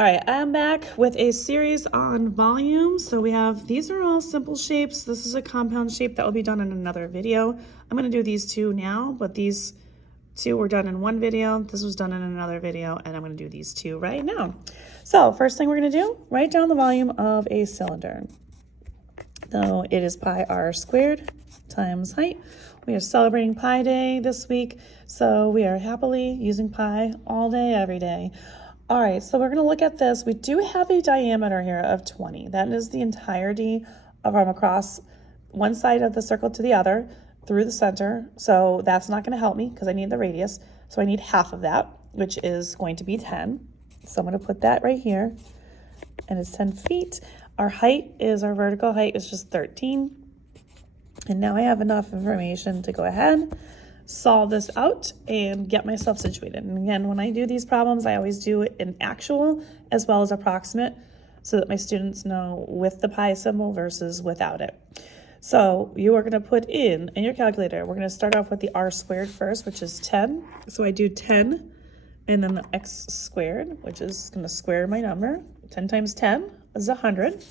All right, I'm back with a series on volume. So we have, these are all simple shapes. This is a compound shape that will be done in another video. I'm gonna do these two now, but these two were done in one video. This was done in another video, and I'm gonna do these two right now. So first thing we're gonna do, write down the volume of a cylinder. So it is pi r squared times height. We are celebrating Pi Day this week, so we are happily using pi all day, every day. All right, so we're gonna look at this. We do have a diameter here of 20. That is the entirety of from across one side of the circle to the other through the center. So that's not gonna help me because I need the radius. So I need half of that, which is going to be 10. So I'm gonna put that right here, and it's 10 feet. Our height is, our vertical height is just 13. And now I have enough information to go ahead, solve this out, and get myself situated. And again, when I do these problems, I always do it in actual as well as approximate so that my students know with the pi symbol versus without it. So you are gonna put in your calculator, we're gonna start off with the r squared first, which is 10. So I do 10 and then the x squared, which is gonna square my number. 10 times 10 is 100.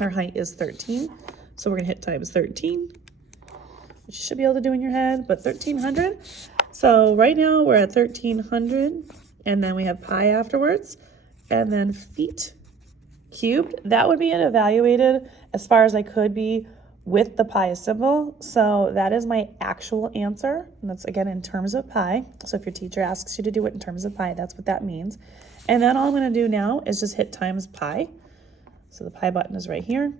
Our height is 13. So we're gonna hit times 13, which you should be able to do in your head, but 1300. So right now we're at 1300, and then we have pi afterwards, and then feet cubed. That would be evaluated as far as I could be with the pi symbol. So that is my actual answer, and that's again in terms of pi. So if your teacher asks you to do it in terms of pi, that's what that means. And then all I'm gonna do now is just hit times pi. So the pi button is right here.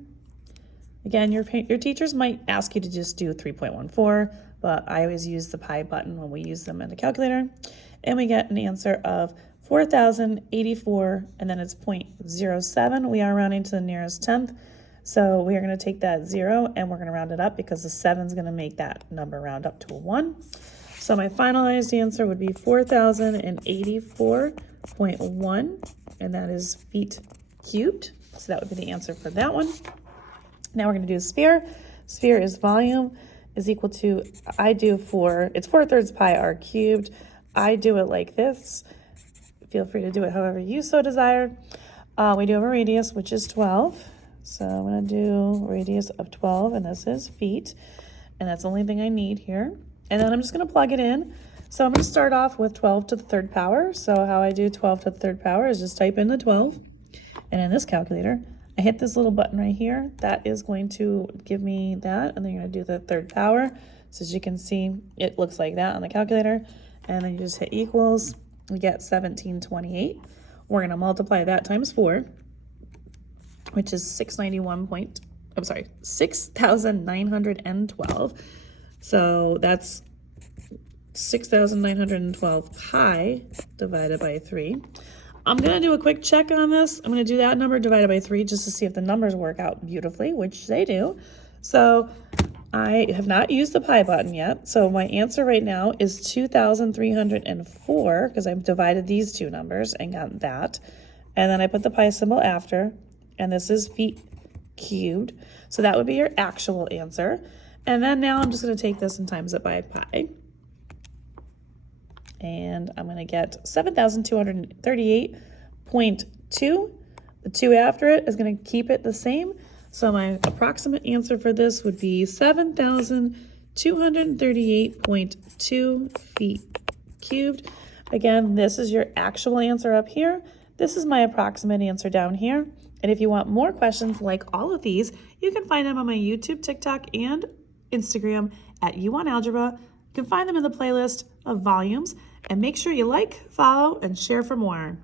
Again, your teachers might ask you to just do 3.14, but I always use the pi button when we use them in the calculator. And we get an answer of 4,084, and then it's 0.07. We are rounding to the nearest tenth. So we are gonna take that 0 and we're gonna round it up because the 7 is gonna make that number round up to a 1. So my finalized answer would be 4,084.1, and that is feet cubed. So that would be the answer for that one. Now we're gonna do a sphere. Sphere is volume is equal to, it's 4/3 pi r cubed. I do it like this. Feel free to do it however you so desire. We do have a radius, which is 12. So I'm gonna do radius of 12, and this is feet. And that's the only thing I need here. And then I'm just gonna plug it in. So I'm gonna start off with 12 to the third power. So how I do 12 to the third power is just type in the 12. And in this calculator, I hit this little button right here. That is going to give me that, and then you're gonna do the third power. So as you can see, it looks like that on the calculator. And then you just hit equals, we get 1728. We're gonna multiply that times 4, which is 6,912. So that's 6,912 pi divided by 3. I'm gonna do a quick check on this. I'm gonna do that number divided by 3 just to see if the numbers work out beautifully, which they do. So I have not used the pi button yet. So my answer right now is 2,304 because I've divided these two numbers and got that. And then I put the pi symbol after, and this is feet cubed. So that would be your actual answer. And then now I'm just gonna take this and times it by pi. And I'm gonna get 7,238.2. The 2 after it is gonna keep it the same. So my approximate answer for this would be 7,238.2 feet cubed. Again, this is your actual answer up here. This is my approximate answer down here. And if you want more questions like all of these, you can find them on my YouTube, TikTok, and Instagram at YouWantAlgebra. You can find them in the playlist of volumes. And make sure you like, follow, and share for more.